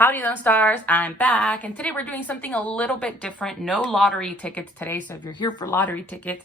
Howdy Lone Stars, I'm back, and today we're doing something a little bit different. No lottery tickets today, so if you're here for lottery tickets,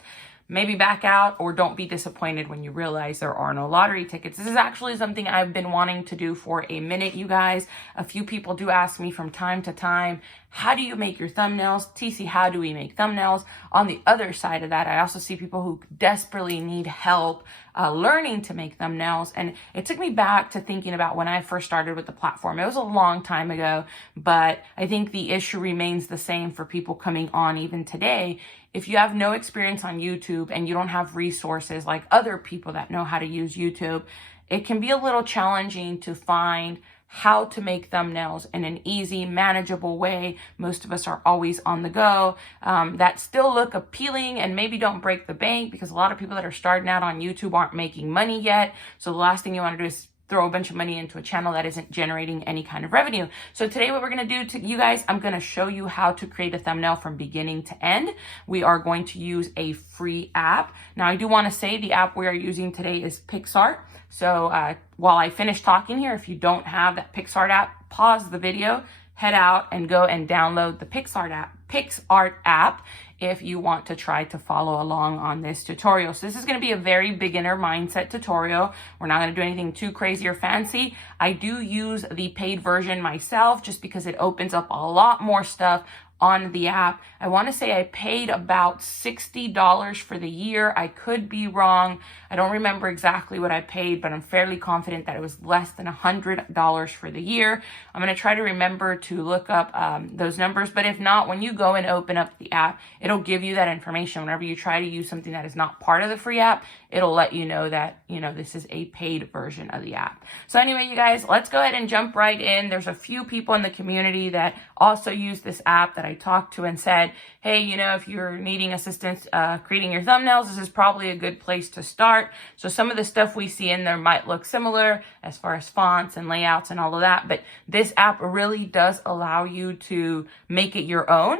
maybe back out or don't be disappointed when you realize there are no lottery tickets. This is actually something I've been wanting to do for a minute, you guys. A few people do ask me from time to time, how do you make your thumbnails? TC, how do we make thumbnails? On the other side of that, I also see people who desperately need help learning to make thumbnails. And it took me back to thinking about when I first started with the platform. It was a long time ago, but I think the issue remains the same for people coming on even today. If you have no experience on YouTube and you don't have resources like other people that know how to use YouTube, it can be a little challenging to find how to make thumbnails in an easy, manageable way. Most of us are always on the go, that still look appealing and maybe don't break the bank, because a lot of people that are starting out on YouTube aren't making money yet. So the last thing you want to do is throw a bunch of money into a channel that isn't generating any kind of revenue. So today what we're going to do to you guys, I'm going to show you how to create a thumbnail from beginning to end. We are going to use a free app. Now I do want to say the app we are using today is PicsArt. So while I finish talking here, if you don't have that PicsArt app, pause the video, head out and go and download the PicsArt app if you want to try to follow along on this tutorial. So this is going to be a very beginner mindset tutorial. We're not going to do anything too crazy or fancy. I do use the paid version myself just because it opens up a lot more stuff on the app. I want to say I paid about $60 for the year. I could be wrong. I don't remember exactly what I paid, but I'm fairly confident that it was less than $100 for the year. I'm going to try to remember to look up those numbers, but if not, when you go and open up the app, it'll give you that information. Whenever you try to use something that is not part of the free app, it'll let you know that, this is a paid version of the app. So anyway, you guys, let's go ahead and jump right in. There's a few people in the community that also use this app that I talked to and said, hey, if you're needing assistance creating your thumbnails, this is probably a good place to start. So some of the stuff we see in there might look similar as far as fonts and layouts and all of that, but this app really does allow you to make it your own.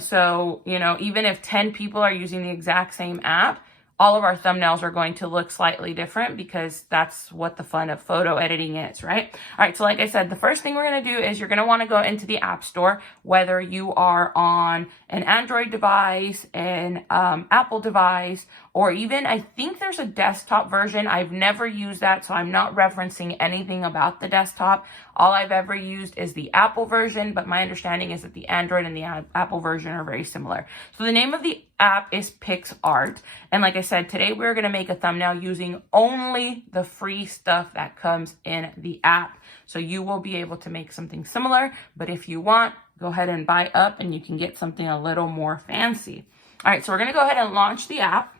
So, even if 10 people are using the exact same app, all of our thumbnails are going to look slightly different, because that's what the fun of photo editing is, right? All right, so like I said, the first thing we're going to do is you're going to want to go into the App Store, whether you are on an Android device, an Apple device, or even, I think there's a desktop version. I've never used that, so I'm not referencing anything about the desktop. All I've ever used is the Apple version, but my understanding is that the Android and the Apple version are very similar. So the name of the app is PicsArt. And like I said, today we're going to make a thumbnail using only the free stuff that comes in the app. So you will be able to make something similar, but if you want, go ahead and buy up and you can get something a little more fancy. All right, so we're going to go ahead and launch the app.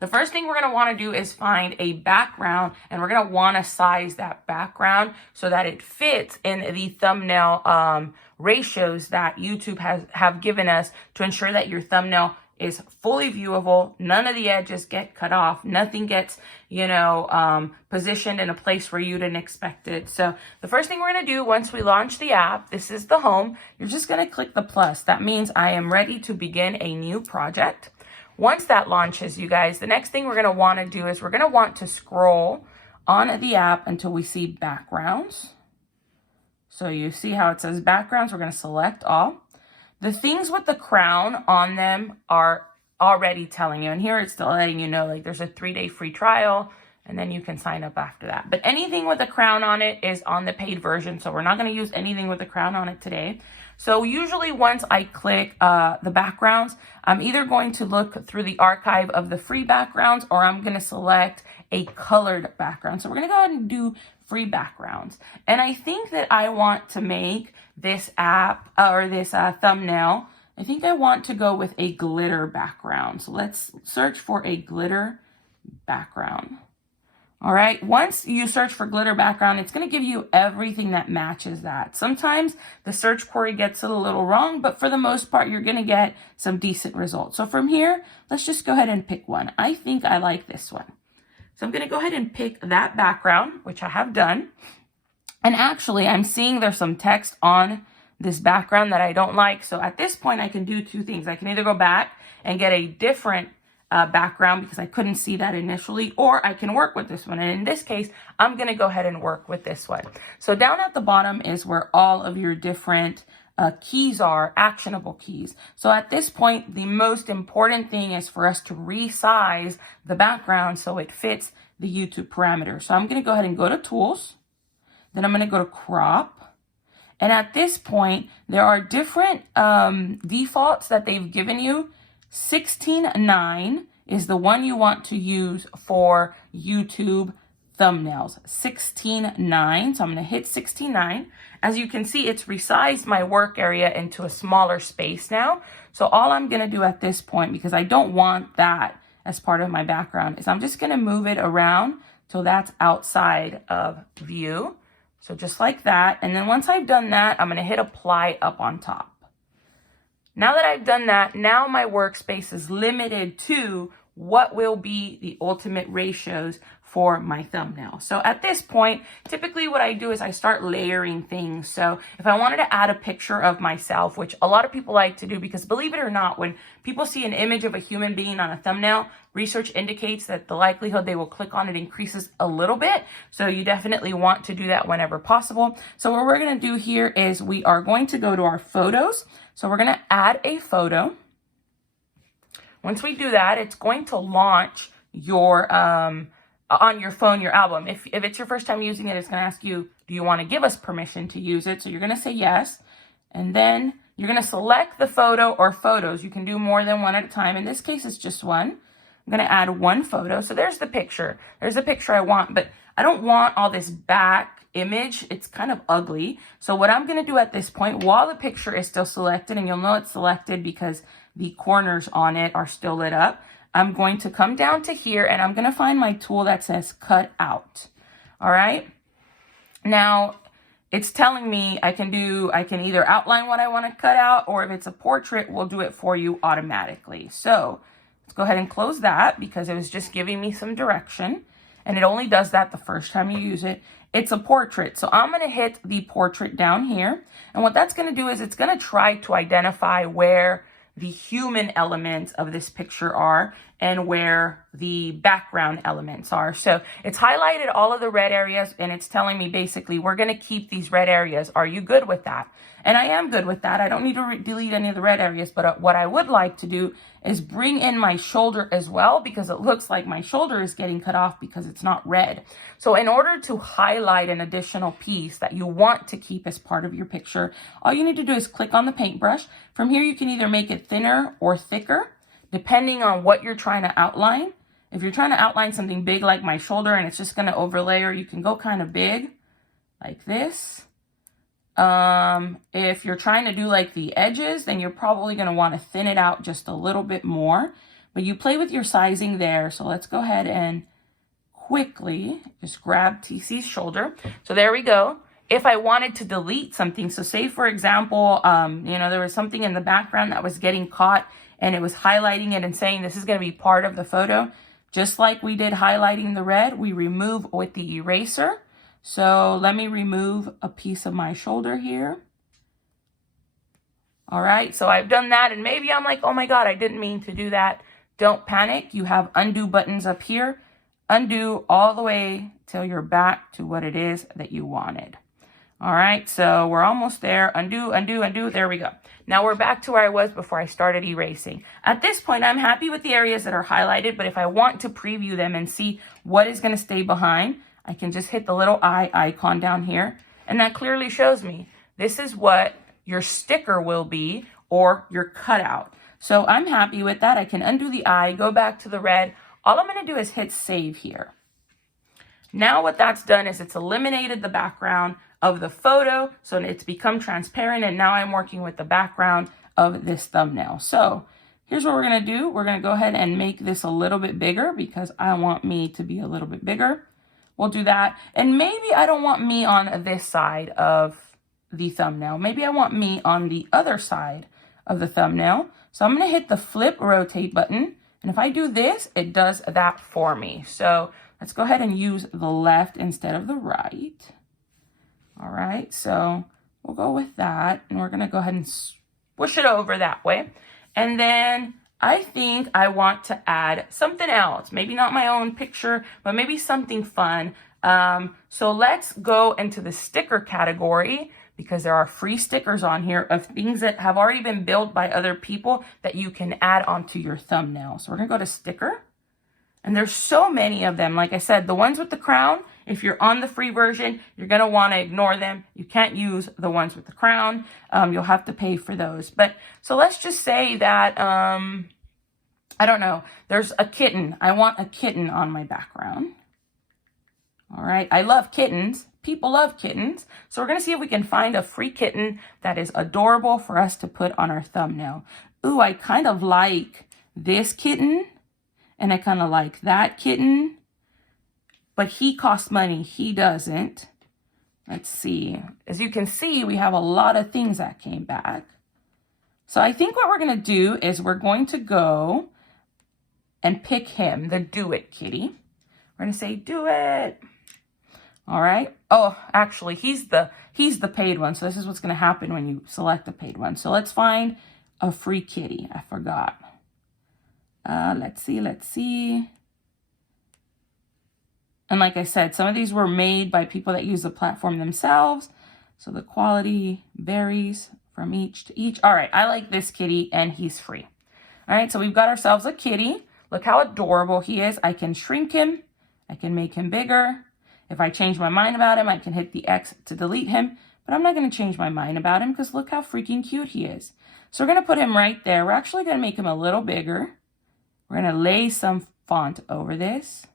The first thing we're going to want to do is find a background, and we're going to want to size that background so that it fits in the thumbnail ratios that YouTube have given us to ensure that your thumbnail is fully viewable. None of the edges get cut off. Nothing gets, positioned in a place where you didn't expect it. So the first thing we're going to do once we launch the app, this is the home. You're just going to click the plus. That means I am ready to begin a new project. Once that launches, you guys, the next thing we're going to want to do is we're going to want to scroll on the app until we see backgrounds. So you see how it says backgrounds. We're going to select all. The things with the crown on them are already telling you. And here it's still letting you know, like, there's a 3-day free trial, and then you can sign up after that. But anything with a crown on it is on the paid version. So we're not going to use anything with a crown on it today. So usually once I click the backgrounds, I'm either going to look through the archive of the free backgrounds, or I'm going to select a colored background. So we're going to go ahead and do free backgrounds. And I think that I want to make this app or this thumbnail, I think I want to go with a glitter background. So let's search for a glitter background. All right, once you search for glitter background, it's going to give you everything that matches that. Sometimes the search query gets it a little wrong, but for the most part, you're going to get some decent results. So from here, let's just go ahead and pick one. I think I like this one. So I'm going to go ahead and pick that background, which I have done. And actually, I'm seeing there's some text on this background that I don't like. So at this point, I can do two things. I can either go back and get a different background because I couldn't see that initially, or I can work with this one. And in this case, I'm going to go ahead and work with this one. So down at the bottom is where all of your different keys are, actionable keys. So at this point, the most important thing is for us to resize the background so it fits the YouTube parameter. So I'm going to go ahead and go to Tools. Then I'm going to go to Crop. And at this point, there are different defaults that they've given you. 16:9 is the one you want to use for YouTube thumbnails. 16:9. So I'm going to hit 16:9. As you can see, it's resized my work area into a smaller space now. So all I'm going to do at this point, because I don't want that as part of my background, is I'm just going to move it around till that's outside of view. So just like that. And then once I've done that, I'm going to hit apply up on top. Now that I've done that, now my workspace is limited to what will be the ultimate ratios for my thumbnail. So at this point, typically what I do is I start layering things. So if I wanted to add a picture of myself, which a lot of people like to do, because believe it or not, when people see an image of a human being on a thumbnail, research indicates that the likelihood they will click on it increases a little bit. So you definitely want to do that whenever possible. So what we're going to do here is we are going to go to our photos. So we're going to add a photo. Once we do that, it's going to launch your on your phone, your album. If it's your first time using it, it's going to ask you, do you want to give us permission to use it? So you're going to say yes. And then you're going to select the photo or photos. You can do more than one at a time. In this case, it's just one. I'm going to add one photo. So there's the picture. There's the picture I want, but I don't want all this back image. It's kind of ugly. So what I'm going to do at this point, while the picture is still selected, and you'll know it's selected because the corners on it are still lit up, I'm going to come down to here and I'm going to find my tool that says cut out. All right. Now it's telling me I can either outline what I want to cut out, or if it's a portrait, we'll do it for you automatically. So let's go ahead and close that because it was just giving me some direction, and it only does that the first time you use it. It's a portrait. So I'm going to hit the portrait down here. And what that's going to do is it's going to try to identify where the human elements of this picture are and where the background elements are. So it's highlighted all of the red areas, and it's telling me basically we're going to keep these red areas. Are you good with that? And I am good with that. I don't need to delete any of the red areas, but what I would like to do is bring in my shoulder as well, because it looks like my shoulder is getting cut off because it's not red. So in order to highlight an additional piece that you want to keep as part of your picture, all you need to do is click on the paintbrush. From here, you can either make it thinner or thicker, depending on what you're trying to outline. If you're trying to outline something big like my shoulder and it's just going to overlay, or you can go kind of big like this. If you're trying to do like the edges, then you're probably going to want to thin it out just a little bit more, but you play with your sizing there. So let's go ahead and quickly just grab TC's shoulder. So there we go. If I wanted to delete something, so say for example, there was something in the background that was getting caught and it was highlighting it and saying this is going to be part of the photo, just like we did highlighting the red, we remove with the eraser. So let me remove a piece of my shoulder here. All right, so I've done that, and maybe I'm like, oh my God, I didn't mean to do that. Don't panic. You have undo buttons up here. Undo all the way till you're back to what it is that you wanted. All right, so we're almost there. Undo, undo, undo. There we go. Now we're back to where I was before I started erasing. At this point, I'm happy with the areas that are highlighted, but if I want to preview them and see what is going to stay behind, I can just hit the little eye icon down here, and that clearly shows me this is what your sticker will be or your cutout. So I'm happy with that. I can undo the eye, go back to the red. All I'm going to do is hit save here. Now what that's done is it's eliminated the background of the photo, so it's become transparent, and now I'm working with the background of this thumbnail. So here's what we're going to do. We're going to go ahead and make this a little bit bigger because I want me to be a little bit bigger. We'll do that. And maybe I don't want me on this side of the thumbnail. Maybe I want me on the other side of the thumbnail. So I'm going to hit the flip rotate button. And if I do this, it does that for me. So let's go ahead and use the left instead of the right. All right. So we'll go with that. And we're going to go ahead and push it over that way. And then I think I want to add something else. Maybe not my own picture, but maybe something fun. So let's go into the sticker category, because there are free stickers on here of things that have already been built by other people that you can add onto your thumbnail. So we're gonna go to sticker, and there's so many of them. Like I said, the ones with the crown, if you're on the free version, you're gonna wanna ignore them. You can't use the ones with the crown. You'll have to pay for those. But so let's just say that, I don't know, there's a kitten. I want a kitten on my background. All right, I love kittens. People love kittens. So we're gonna see if we can find a free kitten that is adorable for us to put on our thumbnail. Ooh, I kind of like this kitten, and I kind of like that kitten, but he costs money, he doesn't. Let's see. As you can see, we have a lot of things that came back. So I think what we're gonna do is we're going to go and pick him, the Do It kitty. We're gonna say, do it. All right. Oh, actually, he's the paid one. So this is what's going to happen when you select a paid one. So let's find a free kitty. I forgot. Let's see. And like I said, some of these were made by people that use the platform themselves. So the quality varies from each to each. All right. I like this kitty, and he's free. All right. So we've got ourselves a kitty. Look how adorable he is. I can shrink him. I can make him bigger. If I change my mind about him, I can hit the X to delete him, but I'm not going to change my mind about him because look how freaking cute he is. So we're going to put him right there. We're actually going to make him a little bigger. We're going to lay some font over this.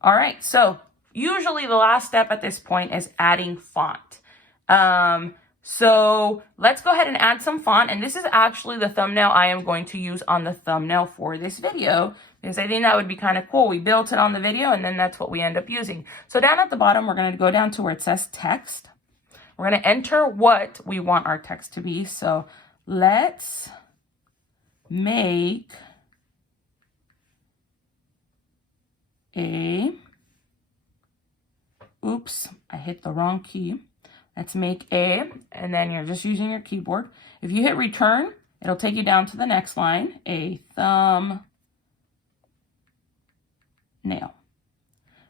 All right, so usually the last step at this point is adding font. So let's go ahead and add some font, and this is actually the thumbnail I am going to use on the thumbnail for this video, because I think that would be kind of cool. We built it on the video, and then that's what we end up using. So down at the bottom, we're going to go down to where it says text. We're going to enter what we want our text to be. So let's make a, oops, I hit the wrong key. Let's make a, and then you're just using your keyboard. If you hit return, it'll take you down to the next line, a thumbnail.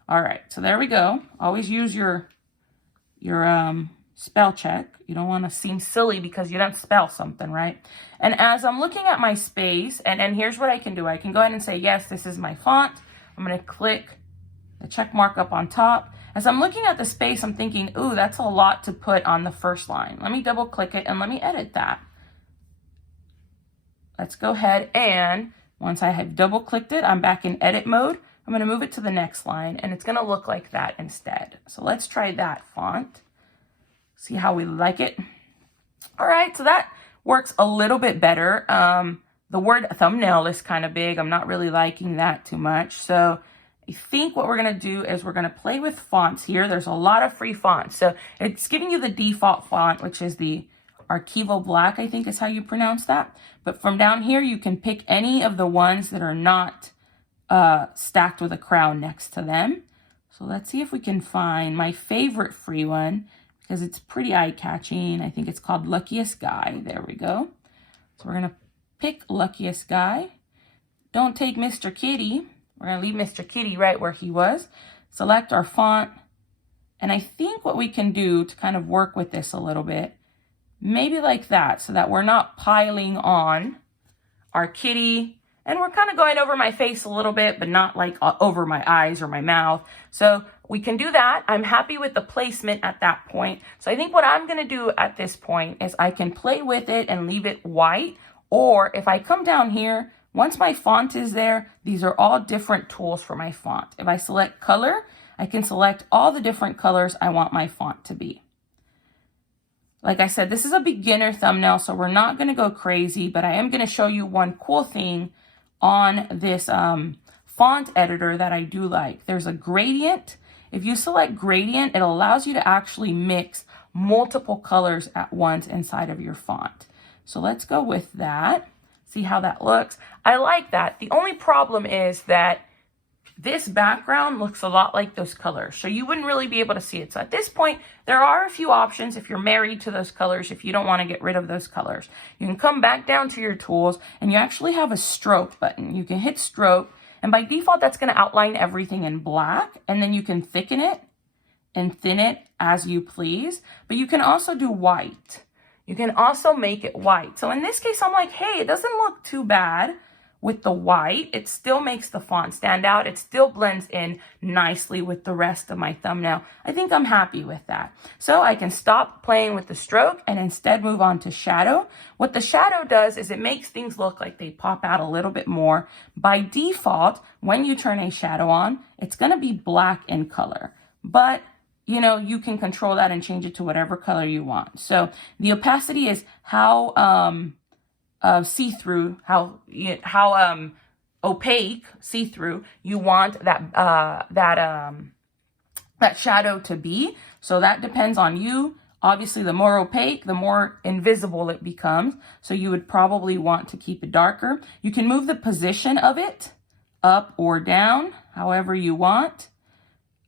All right, so there we go. Always use your spell check. You don't want to seem silly because you don't spell something, right? And as I'm looking at my space, and here's what I can do. I can go ahead and say, yes, this is my font. I'm going to click the check mark up on top. As I'm looking at the space, I'm thinking, ooh, that's a lot to put on the first line. Let me double click it and let me edit that. Let's go ahead, and once I have double clicked it, I'm back in edit mode. I'm going to move it to the next line, and it's going to look like that instead. So let's try that font. See how we like it. All right, so that works a little bit better. The word thumbnail is kind of big. I'm not really liking that too much. So I think what we're going to do is we're going to play with fonts here. There's a lot of free fonts. So it's giving you the default font, which is the Archivo Black, I think is how you pronounce that. But from down here, you can pick any of the ones that are not stacked with a crown next to them. So let's see if we can find my favorite free one, because it's pretty eye-catching. I think it's called Luckiest Guy. There we go. So we're going to pick Luckiest Guy. Don't take Mr. Kitty. We're going to leave Mr. Kitty right where he was. Select our font. And I think what we can do to kind of work with this a little bit, maybe like that, so that we're not piling on our kitty. And we're kind of going over my face a little bit, but not like over my eyes or my mouth. So we can do that. I'm happy with the placement at that point. So I think what I'm going to do at this point is I can play with it and leave it white. Or if I come down here, once my font is there, these are all different tools for my font. If I select color, I can select all the different colors I want my font to be. Like I said, this is a beginner thumbnail, so we're not going to go crazy, but I am going to show you one cool thing on this font editor that I do like. There's a gradient. If you select gradient, it allows you to actually mix multiple colors at once inside of your font. So let's go with that. See how that looks. I like that. The only problem is that this background looks a lot like those colors, so you wouldn't really be able to see it. So at this point, there are a few options if you're married to those colors, if you don't want to get rid of those colors. You can come back down to your tools, and you actually have a stroke button. You can hit stroke, and by default, that's going to outline everything in black, and then you can thicken it and thin it as you please, but you can also do white. You can also make it white. So in this case, I'm like, hey, it doesn't look too bad with the white. It still makes the font stand out. It still blends in nicely with the rest of my thumbnail. I think I'm happy with that. So I can stop playing with the stroke and instead move on to shadow. What the shadow does is it makes things look like they pop out a little bit more. By default, when you turn a shadow on, it's going to be black in color, but you know, you can control that and change it to whatever color you want. So the opacity is how see-through, how opaque, see-through you want that shadow to be. So that depends on you. Obviously, the more opaque, the more invisible it becomes. So you would probably want to keep it darker. You can move the position of it up or down, however you want.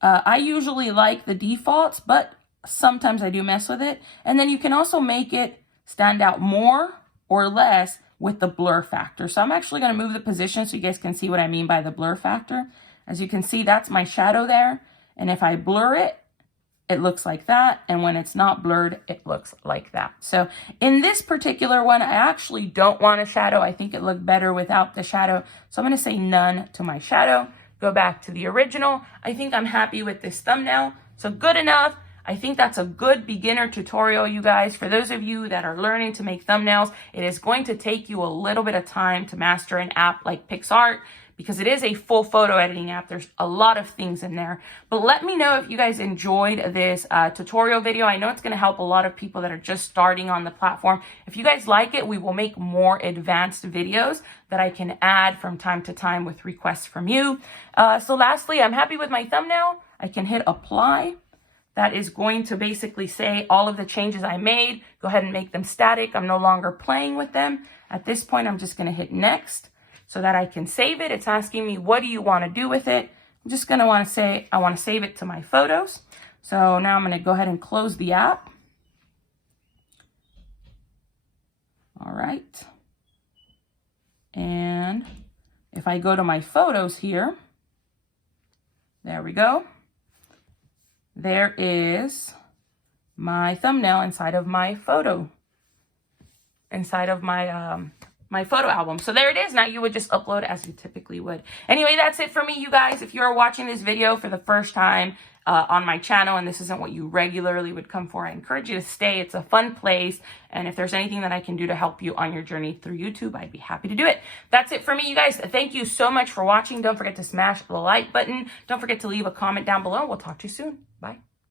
I usually like the defaults, but sometimes I do mess with it. And then you can also make it stand out more or less with the blur factor. So I'm actually going to move the position so you guys can see what I mean by the blur factor. As you can see, that's my shadow there. And if I blur it, it looks like that. And when it's not blurred, it looks like that. So in this particular one, I actually don't want a shadow. I think it looked better without the shadow. So I'm going to say none to my shadow. Go back to the original. I think I'm happy with this thumbnail. So good enough. I think that's a good beginner tutorial, you guys. For those of you that are learning to make thumbnails, it is going to take you a little bit of time to master an app like PicsArt because it is a full photo editing app. There's a lot of things in there. But let me know if you guys enjoyed this tutorial video. I know it's going to help a lot of people that are just starting on the platform. If you guys like it, we will make more advanced videos that I can add from time to time with requests from you. So lastly, I'm happy with my thumbnail. I can hit apply. That is going to basically say all of the changes I made. Go ahead and make them static. I'm no longer playing with them. At this point, I'm just going to hit next so that I can save it. It's asking me, what do you want to do with it? I'm just going to want to say, I want to save it to my photos. So now I'm going to go ahead and close the app. All right. And if I go to my photos here, there we go. There is my thumbnail inside of my photo, my photo album. So there it is. Now you would just upload as you typically would. Anyway, that's it for me, you guys. If you're watching this video for the first time on my channel and this isn't what you regularly would come for, I encourage you to stay. It's a fun place. And if there's anything that I can do to help you on your journey through YouTube, I'd be happy to do it. That's it for me, you guys. Thank you so much for watching. Don't forget to smash the like button. Don't forget to leave a comment down below. We'll talk to you soon. Bye.